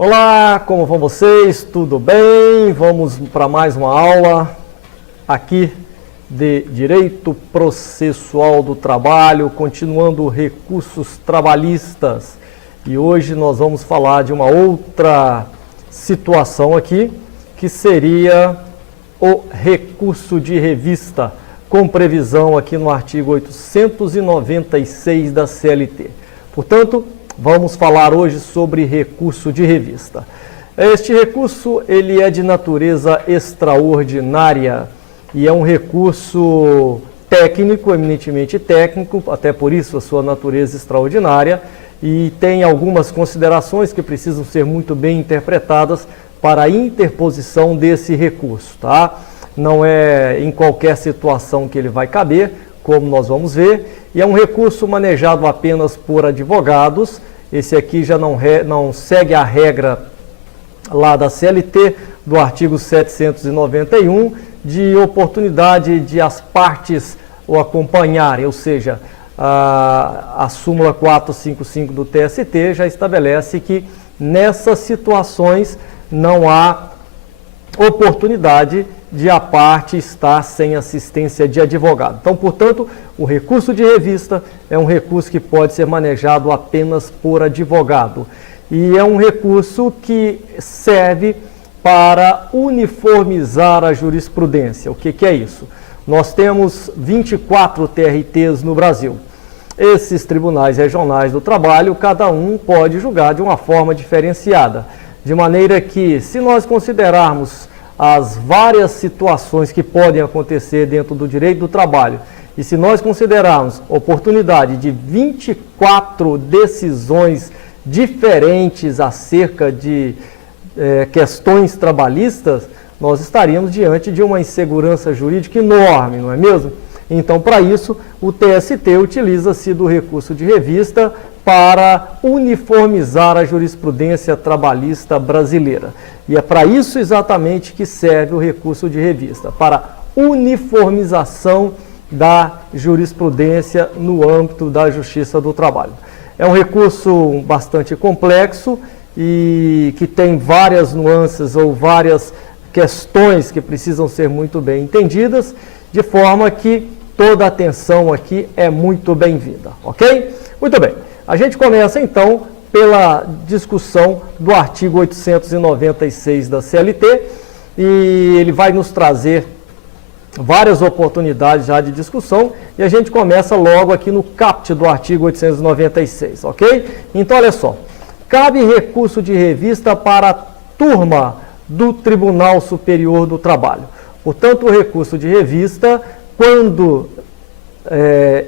Olá, como vão vocês? Tudo bem? Vamos para mais uma aula aqui de Direito Processual do Trabalho, continuando recursos trabalhistas. E hoje nós vamos falar de uma outra situação aqui, que seria o recurso de revista, com previsão aqui no artigo 896 da CLT. Portanto, vamos falar hoje sobre recurso de revista. Este recurso ele é de natureza extraordinária e é um recurso técnico, eminentemente técnico, até por isso a sua natureza extraordinária, e tem algumas considerações que precisam ser muito bem interpretadas para a interposição desse recurso, tá? Não é em qualquer situação que ele vai caber, como nós vamos ver, e é um recurso manejado apenas por advogados. Esse aqui já não segue a regra lá da CLT, do artigo 791, de oportunidade de as partes o acompanharem, ou seja, a súmula 455 do TST já estabelece que nessas situações não há oportunidade de a parte estar sem assistência de advogado. Então, portanto, o recurso de revista é um recurso que pode ser manejado apenas por advogado. E é um recurso que serve para uniformizar a jurisprudência. O que é isso? Nós temos 24 TRTs no Brasil. Esses tribunais regionais do trabalho, cada um pode julgar de uma forma diferenciada. De maneira que, se nós considerarmos as várias situações que podem acontecer dentro do direito do trabalho, e se nós considerarmos oportunidade de 24 decisões diferentes acerca de questões trabalhistas, nós estaríamos diante de uma insegurança jurídica enorme, não é mesmo? Então, para isso, o TST utiliza-se do recurso de revista para uniformizar a jurisprudência trabalhista brasileira. E é para isso exatamente que serve o recurso de revista, para uniformização da jurisprudência no âmbito da Justiça do Trabalho. É um recurso bastante complexo e que tem várias nuances ou várias questões que precisam ser muito bem entendidas, de forma que toda a atenção aqui é muito bem-vinda, ok? Muito bem. A gente começa, então, pela discussão do artigo 896 da CLT, e ele vai nos trazer várias oportunidades já de discussão, e a gente começa logo aqui no caput do artigo 896, ok? Então, olha só, cabe recurso de revista para a turma do Tribunal Superior do Trabalho. Portanto, o recurso de revista, quando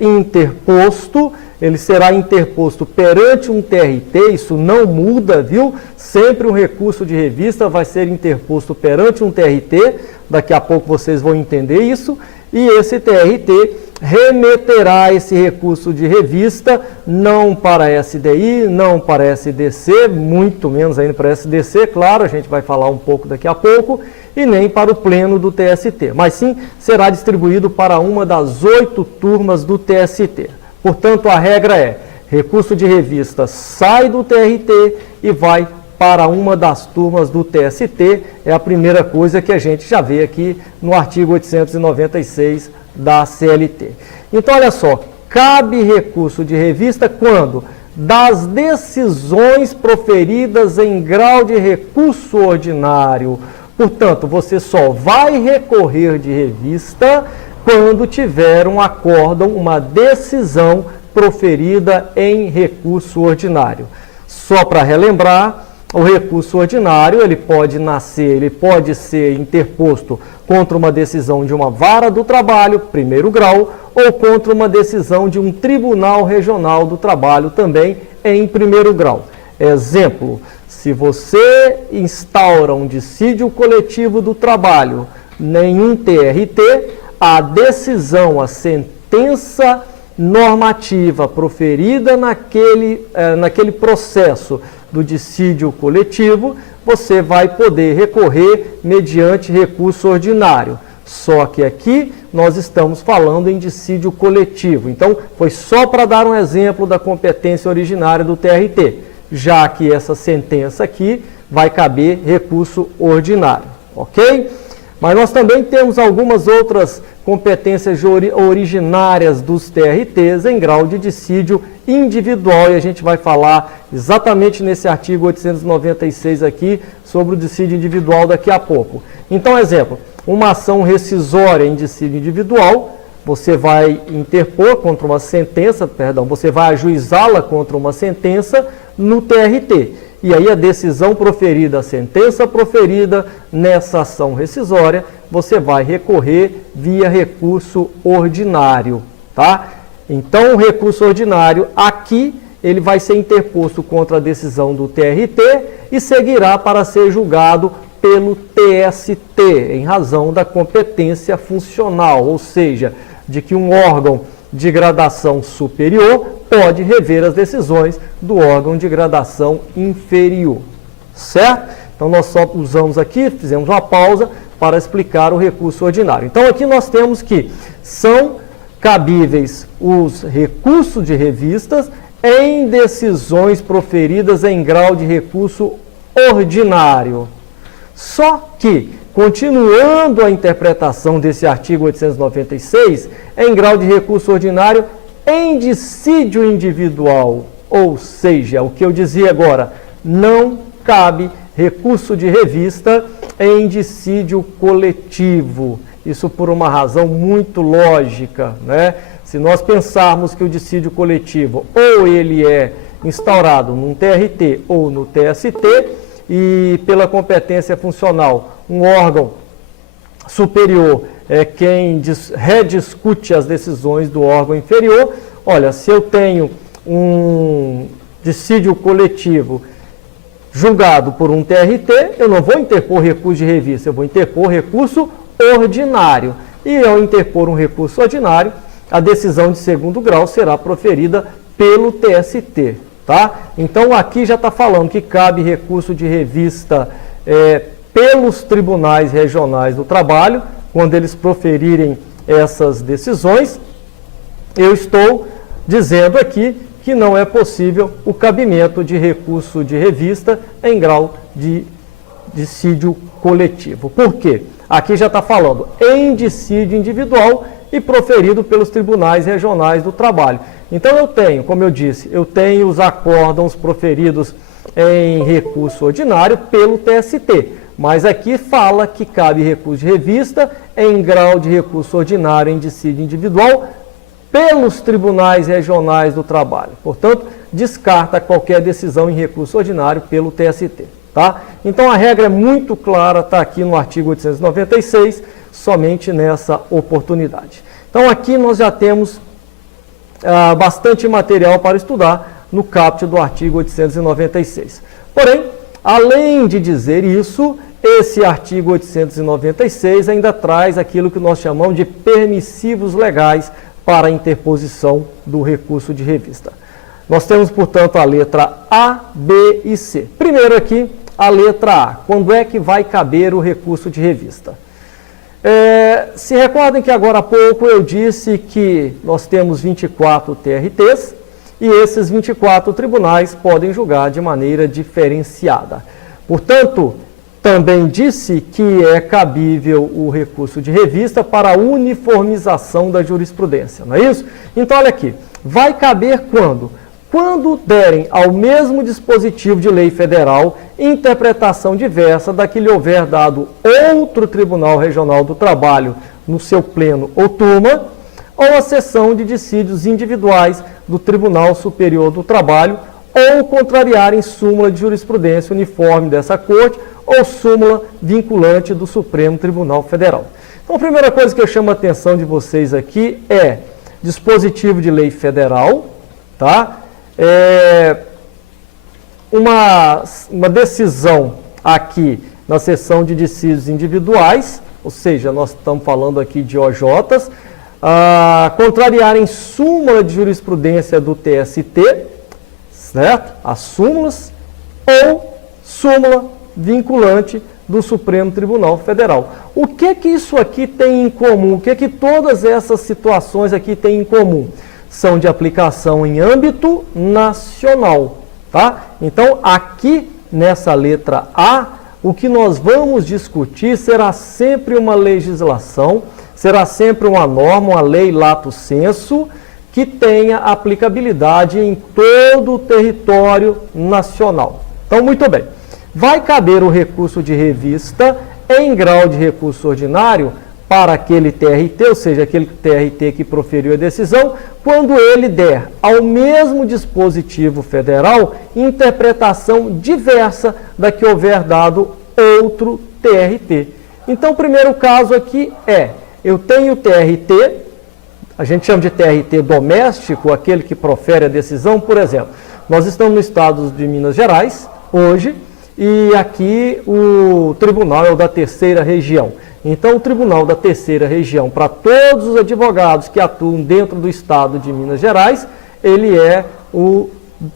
interposto, ele será interposto perante um TRT, isso não muda, viu? Sempre um recurso de revista vai ser interposto perante um TRT, daqui a pouco vocês vão entender isso, e esse TRT remeterá esse recurso de revista não para a SDI, não para a SDC, muito menos ainda para a SDC, claro, a gente vai falar um pouco daqui a pouco, e nem para o pleno do TST, mas sim será distribuído para uma das 8 turmas do TST. Portanto, a regra é, recurso de revista sai do TRT e vai para uma das turmas do TST, é a primeira coisa que a gente já vê aqui no artigo 896 da CLT. Então, olha só, cabe recurso de revista quando das decisões proferidas em grau de recurso ordinário. Portanto, você só vai recorrer de revista quando tiver um acórdão, uma decisão proferida em recurso ordinário. Só para relembrar, o recurso ordinário, ele pode ser interposto contra uma decisão de uma vara do trabalho, primeiro grau, ou contra uma decisão de um tribunal regional do trabalho, também em primeiro grau. Exemplo, se você instaura um dissídio coletivo do trabalho em um TRT, a decisão, a sentença normativa proferida naquele processo do dissídio coletivo, você vai poder recorrer mediante recurso ordinário. Só que aqui nós estamos falando em dissídio coletivo. Então, foi só para dar um exemplo da competência originária do TRT, já que essa sentença aqui vai caber recurso ordinário, ok? Mas nós também temos algumas outras competências originárias dos TRTs em grau de dissídio individual, e a gente vai falar exatamente nesse artigo 896 aqui sobre o dissídio individual daqui a pouco. Então, exemplo, uma ação rescisória em dissídio individual, você vai interpor contra uma sentença, perdão, você vai ajuizá-la contra uma sentença no TRT. E aí a decisão proferida, a sentença proferida nessa ação rescisória, você vai recorrer via recurso ordinário, tá? Então, o recurso ordinário aqui, ele vai ser interposto contra a decisão do TRT e seguirá para ser julgado pelo TST, em razão da competência funcional, ou seja, de que um órgão de gradação superior pode rever as decisões do órgão de gradação inferior, certo? Então, nós só usamos aqui, fizemos uma pausa para explicar o recurso ordinário. Então, aqui nós temos que são cabíveis os recursos de revistas em decisões proferidas em grau de recurso ordinário. Só que, continuando a interpretação desse artigo 896, em grau de recurso ordinário em dissídio individual, ou seja, o que eu dizia agora, não cabe recurso de revista em dissídio coletivo. Isso por uma razão muito lógica, né? Se nós pensarmos que o dissídio coletivo ou ele é instaurado num TRT ou no TST, e pela competência funcional, um órgão superior é quem rediscute as decisões do órgão inferior. Olha, se eu tenho um dissídio coletivo julgado por um TRT, eu não vou interpor recurso de revista, eu vou interpor recurso ordinário. E ao interpor um recurso ordinário, a decisão de segundo grau será proferida pelo TST. Tá? Então, aqui já está falando que cabe recurso de revista pelos tribunais regionais do trabalho, quando eles proferirem essas decisões. Eu estou dizendo aqui que não é possível o cabimento de recurso de revista em grau de dissídio coletivo. Por quê? Aqui já está falando em dissídio individual e proferido pelos tribunais regionais do trabalho. Então eu tenho, como eu disse, eu tenho os acórdãos proferidos em recurso ordinário pelo TST, mas aqui fala que cabe recurso de revista em grau de recurso ordinário em dissídio individual pelos tribunais regionais do trabalho. Portanto, descarta qualquer decisão em recurso ordinário pelo TST. Tá? Então a regra é muito clara, está aqui no artigo 896, somente nessa oportunidade. Então aqui nós já temos bastante material para estudar no caput do artigo 896. Porém, além de dizer isso, esse artigo 896 ainda traz aquilo que nós chamamos de permissivos legais para a interposição do recurso de revista. Nós temos, portanto, a letra A, B e C. Primeiro aqui, a letra A. Quando é que vai caber o recurso de revista? Se recordem que agora há pouco eu disse que nós temos 24 TRTs e esses 24 tribunais podem julgar de maneira diferenciada. Portanto, também disse que é cabível o recurso de revista para a uniformização da jurisprudência, não é isso? Então, olha aqui, vai caber quando? Quando derem ao mesmo dispositivo de lei federal interpretação diversa da que lhe houver dado outro Tribunal Regional do Trabalho no seu pleno ou turma, ou a sessão de dissídios individuais do Tribunal Superior do Trabalho, ou contrariarem súmula de jurisprudência uniforme dessa Corte, ou súmula vinculante do Supremo Tribunal Federal. Então, a primeira coisa que eu chamo a atenção de vocês aqui é dispositivo de lei federal, tá? Uma decisão aqui na seção de dissídios individuais, ou seja, nós estamos falando aqui de OJs, contrariarem súmula de jurisprudência do TST, certo? As súmulas, ou súmula vinculante do Supremo Tribunal Federal. O que que isso aqui tem em comum? O que que todas essas situações aqui têm em comum? São de aplicação em âmbito nacional, tá? Então, aqui nessa letra A, o que nós vamos discutir será sempre uma legislação, será sempre uma norma, uma lei lato sensu, que tenha aplicabilidade em todo o território nacional. Então, muito bem. Vai caber o recurso de revista em grau de recurso ordinário para aquele TRT, ou seja, aquele TRT que proferiu a decisão, quando ele der ao mesmo dispositivo federal interpretação diversa da que houver dado outro TRT. Então, o primeiro caso aqui é, eu tenho TRT, a gente chama de TRT doméstico, aquele que profere a decisão, por exemplo. Nós estamos no estado de Minas Gerais, hoje, e aqui o tribunal é o da terceira região. Então, o tribunal da terceira região, para todos os advogados que atuam dentro do estado de Minas Gerais, ele é o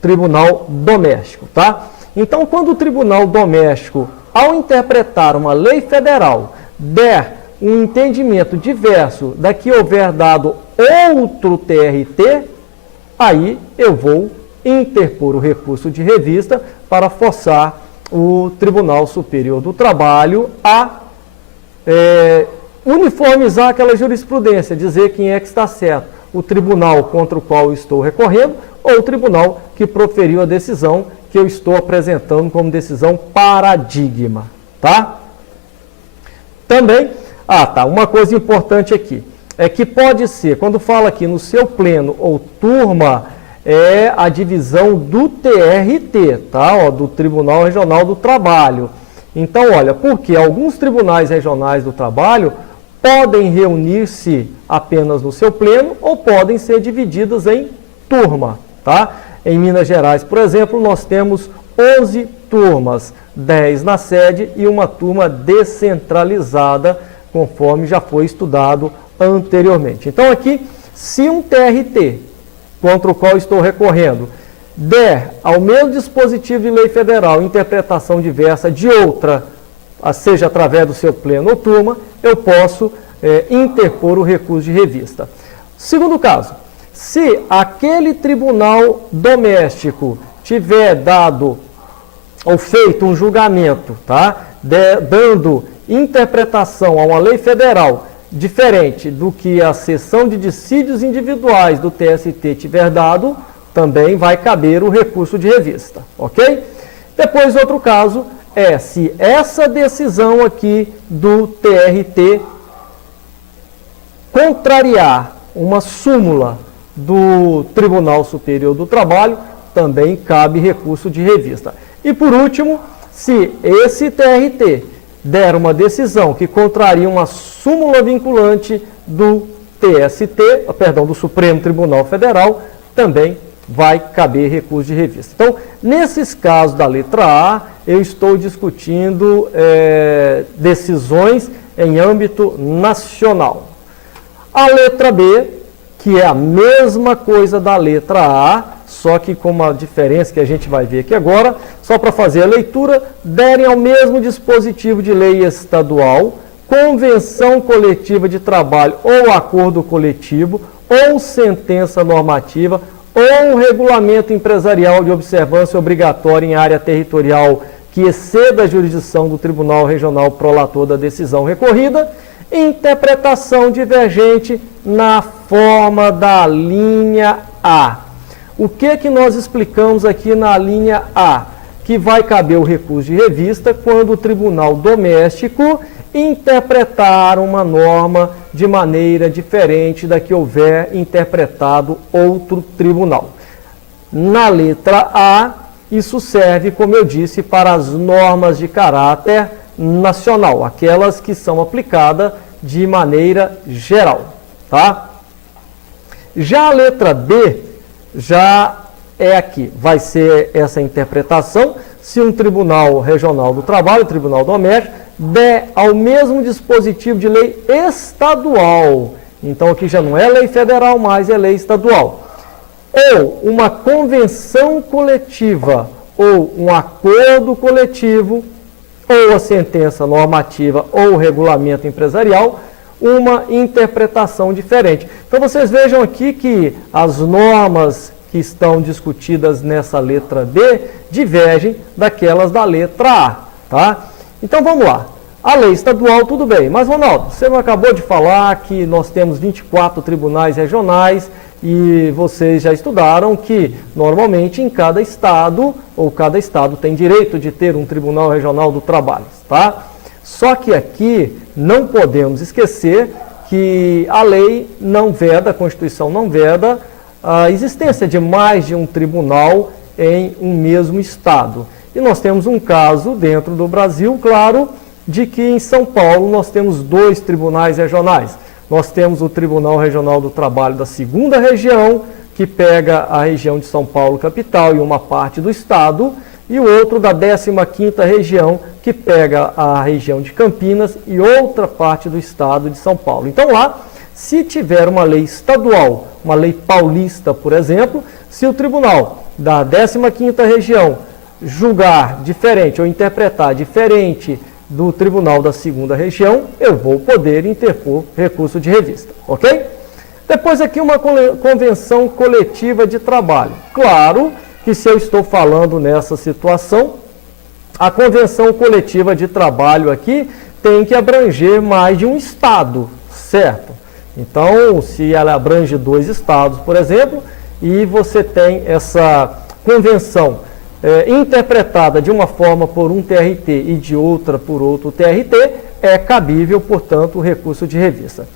tribunal doméstico, tá? Então, quando o tribunal doméstico, ao interpretar uma lei federal, der um entendimento diverso da que houver dado outro TRT, aí eu vou interpor o recurso de revista para forçar o Tribunal Superior do Trabalho a uniformizar aquela jurisprudência, dizer quem é que está certo, o tribunal contra o qual eu estou recorrendo ou o tribunal que proferiu a decisão que eu estou apresentando como decisão paradigma, tá? Também, uma coisa importante aqui, é que pode ser, quando fala aqui no seu pleno ou turma, é a divisão do TRT, tá? Do Tribunal Regional do Trabalho. Então, olha, porque alguns tribunais regionais do trabalho podem reunir-se apenas no seu pleno ou podem ser divididos em turma, tá? Em Minas Gerais, por exemplo, nós temos 11 turmas, 10 na sede e uma turma descentralizada, conforme já foi estudado anteriormente. Então, aqui, se um TRT contra o qual estou recorrendo der ao mesmo dispositivo de lei federal interpretação diversa de outra, seja através do seu pleno ou turma, eu posso interpor o recurso de revista. Segundo caso, se aquele tribunal doméstico tiver dado ou feito um julgamento, tá, dando interpretação a uma lei federal diferente do que a seção de dissídios individuais do TST tiver dado, também vai caber o recurso de revista, ok? Depois, outro caso é se essa decisão aqui do TRT contrariar uma súmula do Tribunal Superior do Trabalho, também cabe recurso de revista. E por último, se esse TRT der uma decisão que contraria uma súmula vinculante do do Supremo Tribunal Federal, também vai caber recurso de revista. Então, nesses casos da letra A, eu estou discutindo decisões em âmbito nacional. A letra B, que é a mesma coisa da letra A, só que com uma diferença que a gente vai ver aqui agora, só para fazer a leitura, derem ao mesmo dispositivo de lei estadual, convenção coletiva de trabalho ou acordo coletivo, ou sentença normativa, ou um regulamento empresarial de observância obrigatória em área territorial que exceda a jurisdição do Tribunal Regional prolator da decisão recorrida, interpretação divergente na forma da linha A. O que nós explicamos aqui na linha A? Que vai caber o recurso de revista quando o tribunal doméstico interpretar uma norma de maneira diferente da que houver interpretado outro tribunal. Na letra A, isso serve, como eu disse, para as normas de caráter nacional, aquelas que são aplicadas de maneira geral, tá? Já a letra B, já é aqui, vai ser essa interpretação, se um tribunal regional do trabalho, tribunal doméstico, der ao mesmo dispositivo de lei estadual, então aqui já não é lei federal, mas é lei estadual, ou uma convenção coletiva, ou um acordo coletivo, ou a sentença normativa, ou o regulamento empresarial, uma interpretação diferente. Então vocês vejam aqui que as normas que estão discutidas nessa letra B divergem daquelas da letra A, tá? Então vamos lá. A lei estadual, tudo bem. Mas, Ronaldo, você não acabou de falar que nós temos 24 tribunais regionais e vocês já estudaram que, normalmente, em cada estado, ou cada estado tem direito de ter um Tribunal Regional do Trabalho, tá? Só que aqui não podemos esquecer que a lei não veda, a Constituição não veda a existência de mais de um tribunal em um mesmo estado. E nós temos um caso dentro do Brasil, claro, de que em São Paulo nós temos 2 tribunais regionais. Nós temos o Tribunal Regional do Trabalho da 2ª Região, que pega a região de São Paulo capital e uma parte do estado, e o outro da 15ª Região, que pega a região de Campinas e outra parte do estado de São Paulo. Então lá, se tiver uma lei estadual, uma lei paulista, por exemplo, se o tribunal da 15ª Região julgar diferente ou interpretar diferente do tribunal da 2ª Região, eu vou poder interpor recurso de revista, ok? Depois aqui uma convenção coletiva de trabalho. Claro que se eu estou falando nessa situação, a convenção coletiva de trabalho aqui tem que abranger mais de um estado, certo? Então, se ela abrange 2 estados, por exemplo, e você tem essa convenção interpretada de uma forma por um TRT e de outra por outro TRT, é cabível, portanto, o recurso de revista.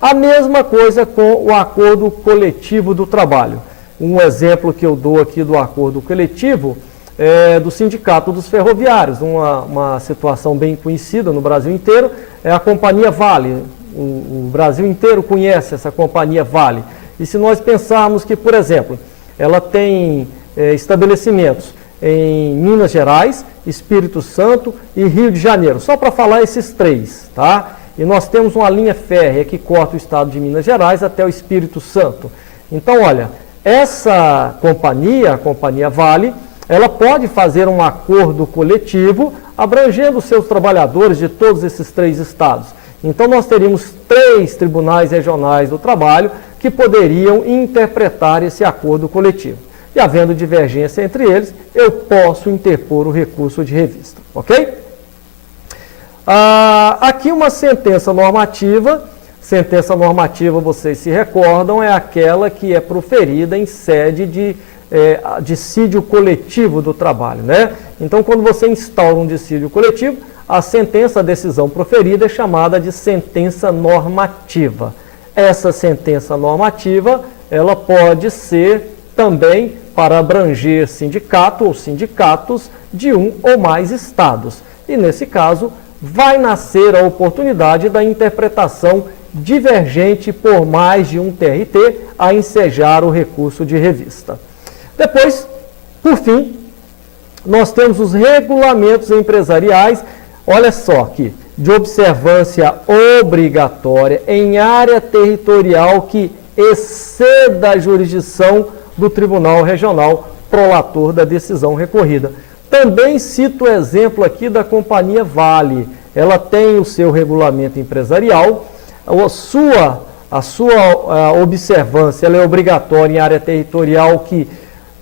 A mesma coisa com o acordo coletivo do trabalho. Um exemplo que eu dou aqui do acordo coletivo é do Sindicato dos Ferroviários, uma situação bem conhecida no Brasil inteiro, é a Companhia Vale. O Brasil inteiro conhece essa Companhia Vale. E se nós pensarmos que, por exemplo, ela tem estabelecimentos em Minas Gerais, Espírito Santo e Rio de Janeiro, só para falar esses 3, tá? E nós temos uma linha férrea que corta o estado de Minas Gerais até o Espírito Santo. Então, olha, essa companhia, a Companhia Vale, ela pode fazer um acordo coletivo abrangendo os seus trabalhadores de todos esses 3 estados. Então, nós teríamos 3 tribunais regionais do trabalho que poderiam interpretar esse acordo coletivo. E havendo divergência entre eles, eu posso interpor o recurso de revista, ok? Aqui uma sentença normativa. Sentença normativa, vocês se recordam, é aquela que é proferida em sede de dissídio coletivo do trabalho, né? Então, quando você instaura um dissídio coletivo, a sentença, a decisão proferida é chamada de sentença normativa. Essa sentença normativa, ela pode ser também para abranger sindicato ou sindicatos de um ou mais estados. E, nesse caso, vai nascer a oportunidade da interpretação divergente por mais de um TRT a ensejar o recurso de revista. Depois, por fim, nós temos os regulamentos empresariais, olha só aqui, de observância obrigatória em área territorial que exceda a jurisdição do Tribunal Regional prolator da decisão recorrida. Também cito o exemplo aqui da Companhia Vale. Ela tem o seu regulamento empresarial, a sua observância ela é obrigatória em área territorial que,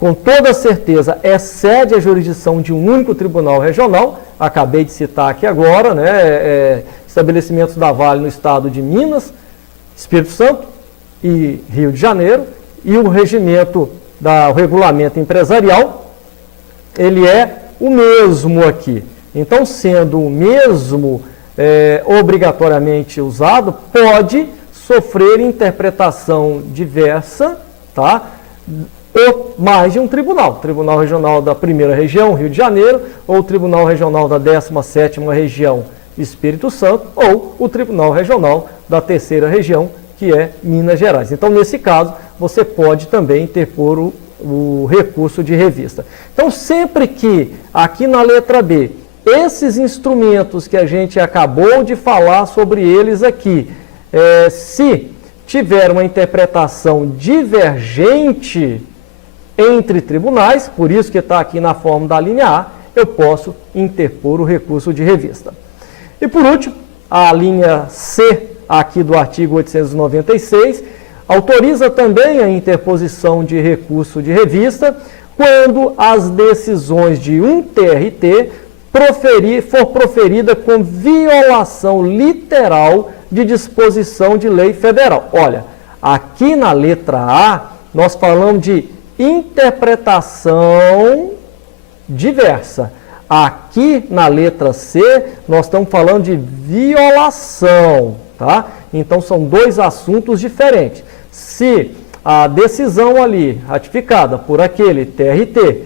com toda certeza, excede a jurisdição de um único tribunal regional. Acabei de citar aqui agora, né, estabelecimentos da Vale no estado de Minas, Espírito Santo e Rio de Janeiro, e o regimento o regulamento empresarial, ele é o mesmo aqui. Então, sendo o mesmo obrigatoriamente usado, pode sofrer interpretação diversa, tá? Ou mais de um tribunal. Tribunal Regional da 1ª Região, Rio de Janeiro, ou o Tribunal Regional da 17ª Região, Espírito Santo, ou o Tribunal Regional da 3ª Região, que é Minas Gerais. Então, nesse caso, você pode também interpor o recurso de revista. Então, sempre que, aqui na letra B, esses instrumentos que a gente acabou de falar sobre eles aqui, se tiver uma interpretação divergente entre tribunais, por isso que está aqui na forma da linha A, eu posso interpor o recurso de revista. E por último, a linha C aqui do artigo 896, Autoriza também a interposição de recurso de revista quando as decisões de um TRT for proferida com violação literal de disposição de lei federal. Olha, aqui na letra A, nós falamos de interpretação diversa. Aqui na letra C, nós estamos falando de violação, tá? Então, são dois assuntos diferentes. Se a decisão ali, ratificada por aquele TRT,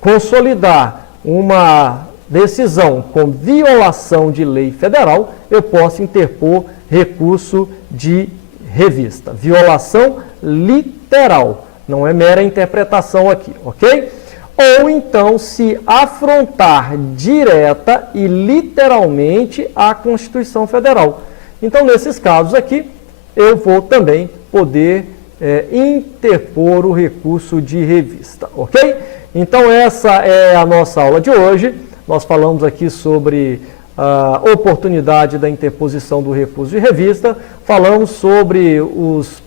consolidar uma decisão com violação de lei federal, eu posso interpor recurso de revista. Violação literal, não é mera interpretação aqui, ok? Ou então se afrontar direta e literalmente a Constituição Federal. Então, nesses casos aqui, eu vou também poder interpor o recurso de revista, ok? Então, essa é a nossa aula de hoje. Nós falamos aqui sobre a oportunidade da interposição do recurso de revista, falamos sobre os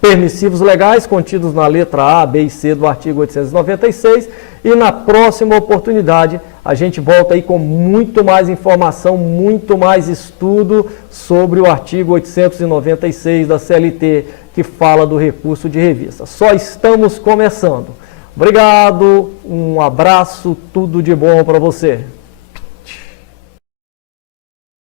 permissivos legais contidos na letra A, B e C do artigo 896 e na próxima oportunidade a gente volta aí com muito mais informação, muito mais estudo sobre o artigo 896 da CLT que fala do recurso de revista. Só estamos começando. Obrigado, um abraço, tudo de bom para você.